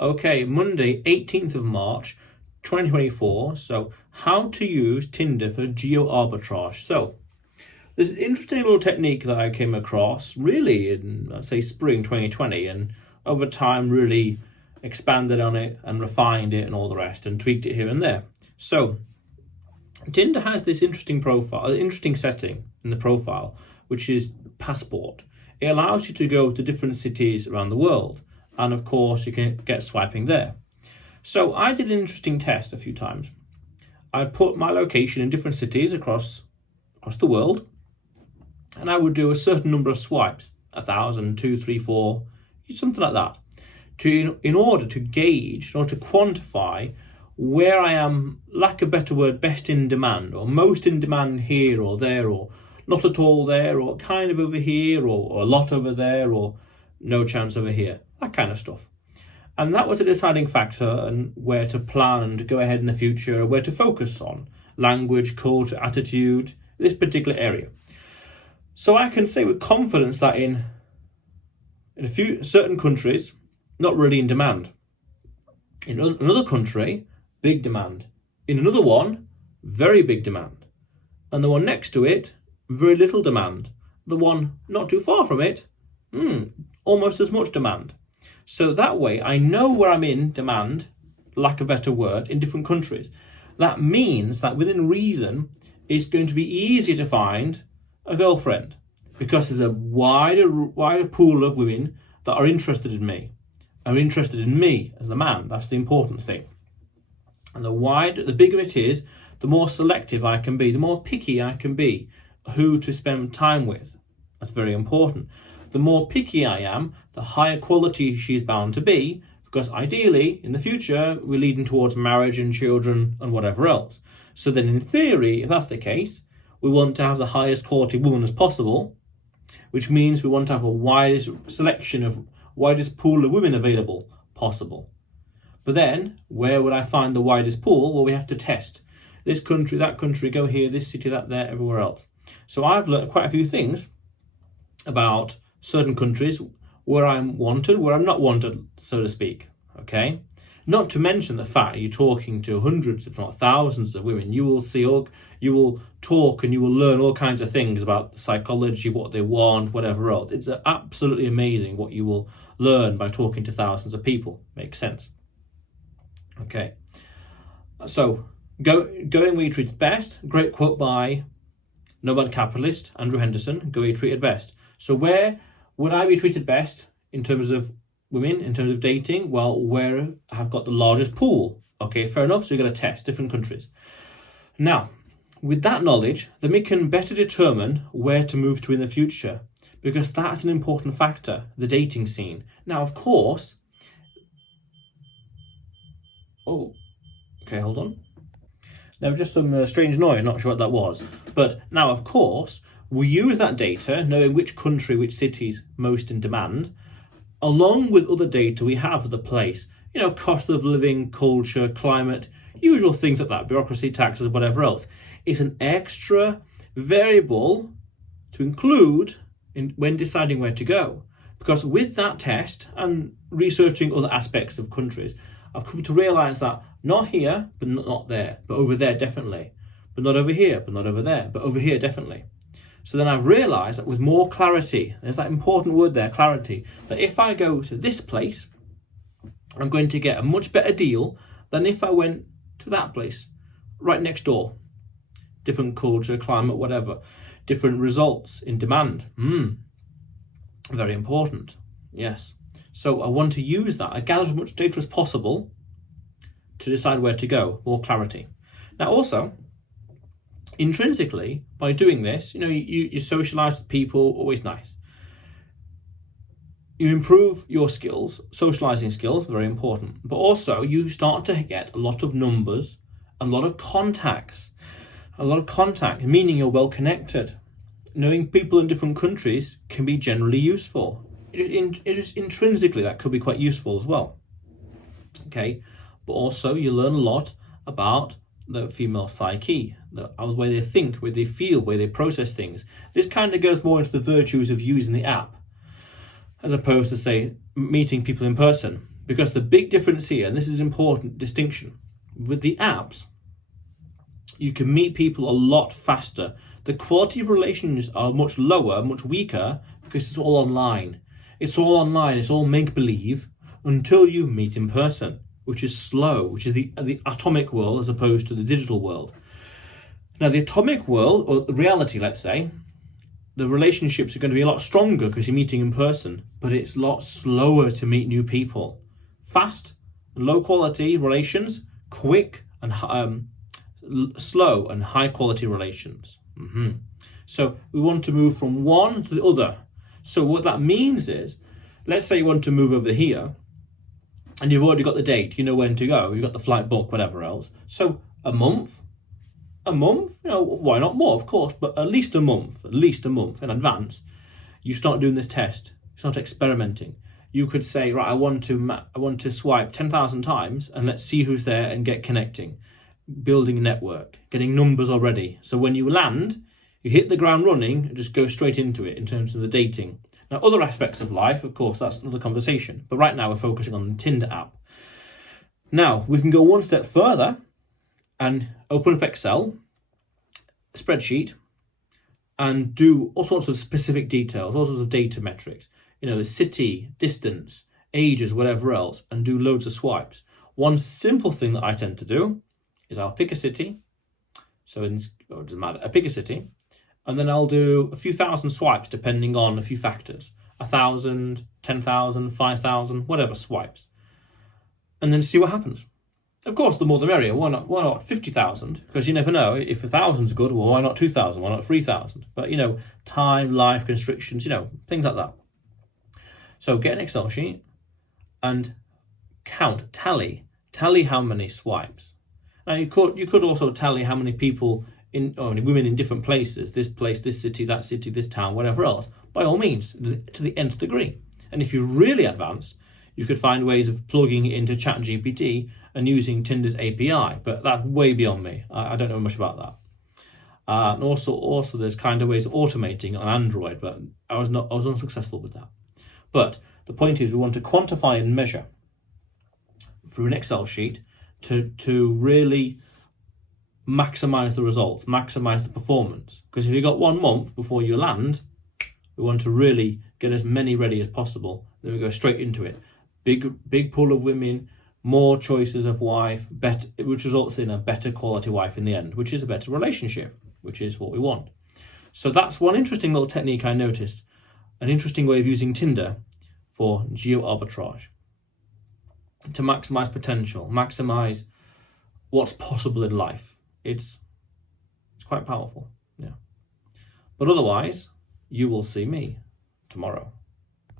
Okay, Monday, 18th of March, 2024. So, how to use Tinder for Geoarbitrage. So, there's an interesting little technique that I came across really in, I'd say, spring 2020, and over time really expanded on it and refined it and all the rest and tweaked it here and there. So, Tinder has this interesting profile, interesting setting in the profile, which is passport. It allows you to go to different cities around the world, and of course you can get swiping there. So I did an interesting test a few times. I put my location in different cities across the world, and I would do a certain number of swipes, 1,000, 2, 3, 4, something like that, in order to gauge, in order to quantify where I am, lack of a better word, best in demand, or most in demand here or there, or not at all there, or kind of over here, or a lot over there, or no chance over here, that kind of stuff. And that was a deciding factor and where to plan and to go ahead in the future, where to focus on language, culture, attitude, this particular area. So I can say with confidence that in a few certain countries, not really in demand. In another country, big demand. In another one, very big demand. And the one next to it, very little demand. The one not too far from it, almost as much demand. So that way I know where I'm in demand, lack of a better word, in different countries. That means that within reason, it's going to be easier to find a girlfriend because there's a wider pool of women that are interested in me as the man. That's the important thing. And the bigger it is, the more selective I can be, the more picky I can be who to spend time with. That's very important. The more picky I am, the higher quality she's bound to be, because ideally, in the future, we're leading towards marriage and children and whatever else. So then in theory, if that's the case, we want to have the highest quality woman as possible, which means we want to have a widest pool of women available possible. But then, where would I find the widest pool? Well, we have to test. This country, that country, go here, this city, that there, everywhere else. So I've learned quite a few things about certain countries where I'm wanted, where I'm not wanted, so to speak, okay? Not to mention the fact you're talking to hundreds, if not thousands of women. You will talk and you will learn all kinds of things about the psychology, what they want, whatever else. It's absolutely amazing what you will learn by talking to thousands of people. Makes sense. Okay. So, going where you're treated best. Great quote by Nobel capitalist Andrew Henderson. Go where you're treated best. So where would I be treated best in terms of women, in terms of dating? Well, where I've got the largest pool. Okay, fair enough. So you've got to test different countries. Now, with that knowledge, then we can better determine where to move to in the future, because that's an important factor, the dating scene. Now, of course, okay, hold on. There was just some strange noise, not sure what that was. But now, of course, we use that data, knowing which country, which city's most in demand, along with other data we have for the place. Cost of living, culture, climate, usual things like that, bureaucracy, taxes, whatever else. It's an extra variable to include when deciding where to go. Because with that test and researching other aspects of countries, I've come to realise that not here, but not there, but over there definitely. But not over here, but not over there, but over here definitely. So then I've realised that with more clarity, there's that important word there, clarity, that if I go to this place, I'm going to get a much better deal than if I went to that place, right next door. Different culture, climate, whatever. Different results in demand. Very important. Yes. So I want to use that. I gather as much data as possible to decide where to go, more clarity. Now also, intrinsically, by doing this, you socialise with people, always nice. You improve your skills, socialising skills, very important. But also, you start to get a lot of numbers, a lot of contacts. A lot of contact, meaning you're well connected. Knowing people in different countries can be generally useful. It just intrinsically, that could be quite useful as well. Okay, but also you learn a lot about the female psyche, the way they think, where they feel, where they process things. This kind of goes more into the virtues of using the app, as opposed to, say, meeting people in person. Because the big difference here, and this is an important distinction, with the apps, you can meet people a lot faster. The quality of relations are much lower, much weaker, because it's all online. It's all make-believe until you meet in person, which is slow, which is the atomic world as opposed to the digital world. Now, the atomic world, or the reality, let's say, the relationships are going to be a lot stronger because you're meeting in person, but it's a lot slower to meet new people. Fast, low quality relations, quick and slow and high quality relations. So we want to move from one to the other. So what that means is, let's say you want to move over here and you've already got the date, you know when to go, you've got the flight booked, whatever else. So a month, why not more, of course, but at least a month in advance, you start doing this test, you start experimenting. You could say, right, I want to swipe 10,000 times and let's see who's there and get connecting, building a network, getting numbers already. So when you land, you hit the ground running and just go straight into it in terms of the dating. Now, other aspects of life, of course, that's another conversation. But right now we're focusing on the Tinder app. Now, we can go one step further and open up Excel, spreadsheet, and do all sorts of specific details, all sorts of data metrics. The city, distance, ages, whatever else, and do loads of swipes. One simple thing that I tend to do is I'll pick a city. It doesn't matter, I pick a city, and then I'll do a few thousand swipes depending on a few factors. 1,000, 10,000, 5,000, whatever swipes. And then see what happens. Of course, the more the merrier. Why not 50,000? Because you never know. If 1,000's good, well, why not 2,000? Why not 3,000? But, time, life constrictions, things like that. So get an Excel sheet and count, tally how many swipes. Now you could also tally how many people women in different places, this place, this city, that city, this town, whatever else, by all means, to the nth degree. And if you're really advanced, you could find ways of plugging it into ChatGPT and using Tinder's API, but that's way beyond me. I don't know much about that. And also there's kind of ways of automating on Android, but I was unsuccessful with that. But the point is, we want to quantify and measure through an Excel sheet to really maximize the results, maximize the performance. Because if you've got 1 month before you land, we want to really get as many ready as possible. Then we go straight into it. Big pool of women, more choices of wife, better, which results in a better quality wife in the end, which is a better relationship, which is what we want. So that's one interesting little technique I noticed. An interesting way of using Tinder for geoarbitrage to maximize potential, maximize what's possible in life. It's quite powerful, yeah. But otherwise, you will see me tomorrow.